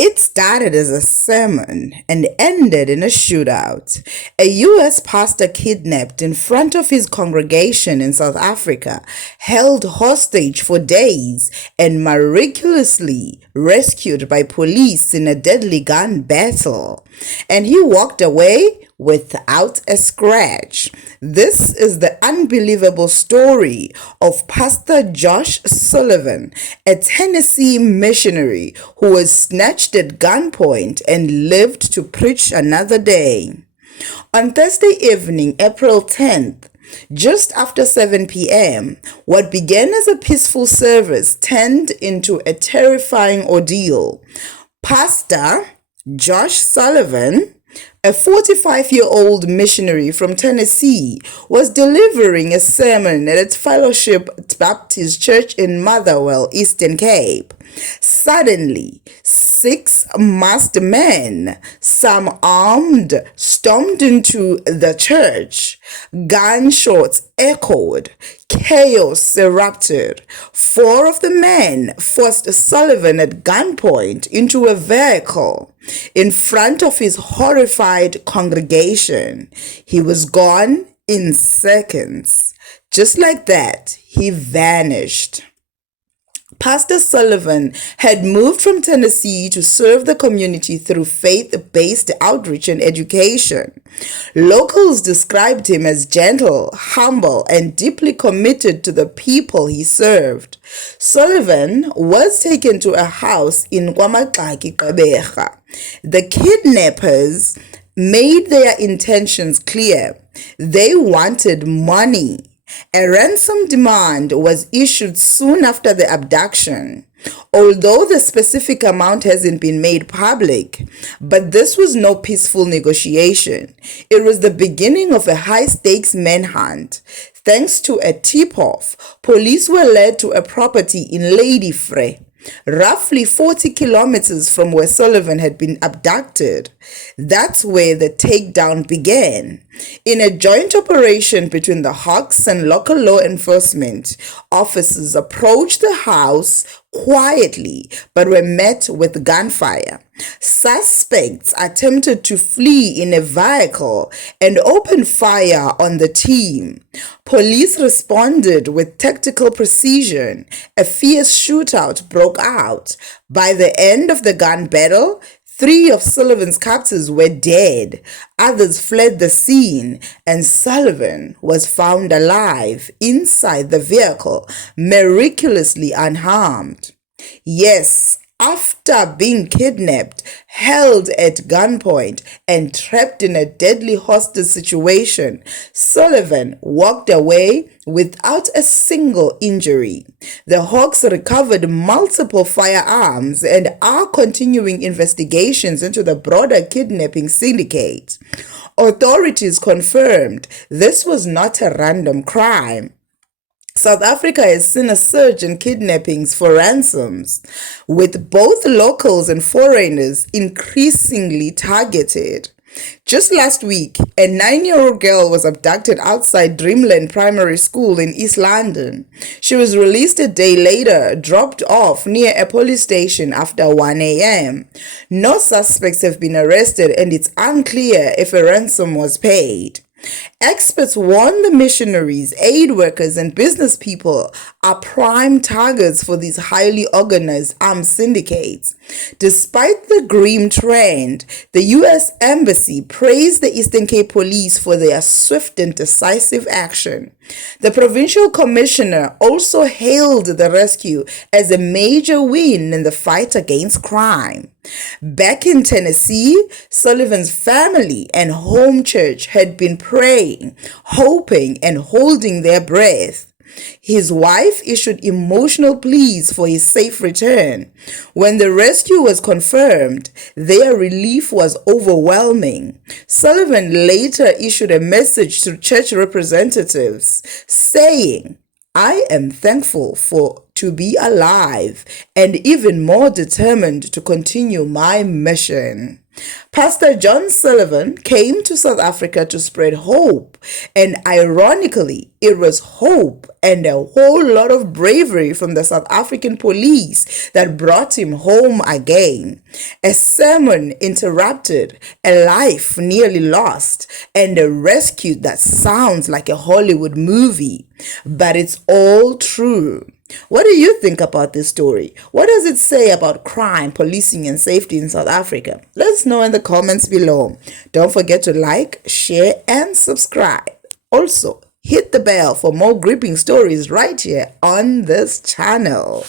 It started as a sermon and ended in a shootout. A U.S. pastor kidnapped in front of his congregation in South Africa, held hostage for days, and miraculously rescued by police in a deadly gun battle. And he walked away without a scratch. This is the unbelievable story of Pastor Josh Sullivan, a Tennessee missionary who was snatched at gunpoint and lived to preach another day. On Thursday evening, April 10th, just after 7 p.m., what began as a peaceful service turned into a terrifying ordeal. Pastor Josh Sullivan, a 45-year-old missionary from Tennessee, was delivering a sermon at its Fellowship Baptist Church in Motherwell, Eastern Cape. Suddenly, 6 masked men, some armed, stormed into the church. Gunshots echoed. Chaos erupted. 4 of the men forced Sullivan at gunpoint into a vehicle in front of his horrified congregation. He was gone in seconds. Just like that, he vanished. Pastor Sullivan had moved from Tennessee to serve the community through faith-based outreach and education. Locals described him as gentle, humble, and deeply committed to the people he served. Sullivan was taken to a house in KwaMagxaki, Gqeberha. The kidnappers made their intentions clear. They wanted money. A ransom demand was issued soon after the abduction, although the specific amount hasn't been made public. But this was no peaceful negotiation. It was the beginning of a high-stakes manhunt. Thanks to a tip-off, police were led to a property in Ladyfrey, roughly 40 kilometers from where Sullivan had been abducted. That's where the takedown began. In a joint operation between the Hawks and local law enforcement, officers approached the house quietly but were met with gunfire. Suspects attempted to flee in a vehicle and opened fire on the team. Police responded with tactical precision. A fierce shootout broke out. By the end of the gun battle, 3 of Sullivan's captors were dead. Others fled the scene, and Sullivan was found alive inside the vehicle, miraculously unharmed. Yes, after being kidnapped, held at gunpoint, and trapped in a deadly hostage situation, Sullivan walked away without a single injury. The Hawks recovered multiple firearms and are continuing investigations into the broader kidnapping syndicate. Authorities confirmed this was not a random crime. South Africa has seen a surge in kidnappings for ransoms, with both locals and foreigners increasingly targeted. Just last week, a 9-year-old girl was abducted outside Dreamland Primary School in East London. She was released a day later, dropped off near a police station after 1 a.m. No suspects have been arrested, and it's unclear if a ransom was paid. Experts warn the missionaries, aid workers, and business people are prime targets for these highly organized armed syndicates. Despite the grim trend, the U.S. Embassy praised the Eastern Cape Police for their swift and decisive action. The provincial commissioner also hailed the rescue as a major win in the fight against crime. Back in Tennessee, Sullivan's family and home church had been praying, hoping, and holding their breath. His wife issued emotional pleas for his safe return. When the rescue was confirmed, their relief was overwhelming. Sullivan later issued a message to church representatives saying, "I am thankful to be alive and even more determined to continue my mission. Pastor John Sullivan came to South Africa to spread hope, and ironically, it was hope and a whole lot of bravery from the South African police that brought him home again. A sermon interrupted, a life nearly lost, and a rescue that sounds like a Hollywood movie. But it's all true. What do you think about this story? What does it say about crime, policing, and safety in South Africa? Let us know in the comments below. Don't forget to like, share, and subscribe. Also, hit the bell for more gripping stories right here on this channel.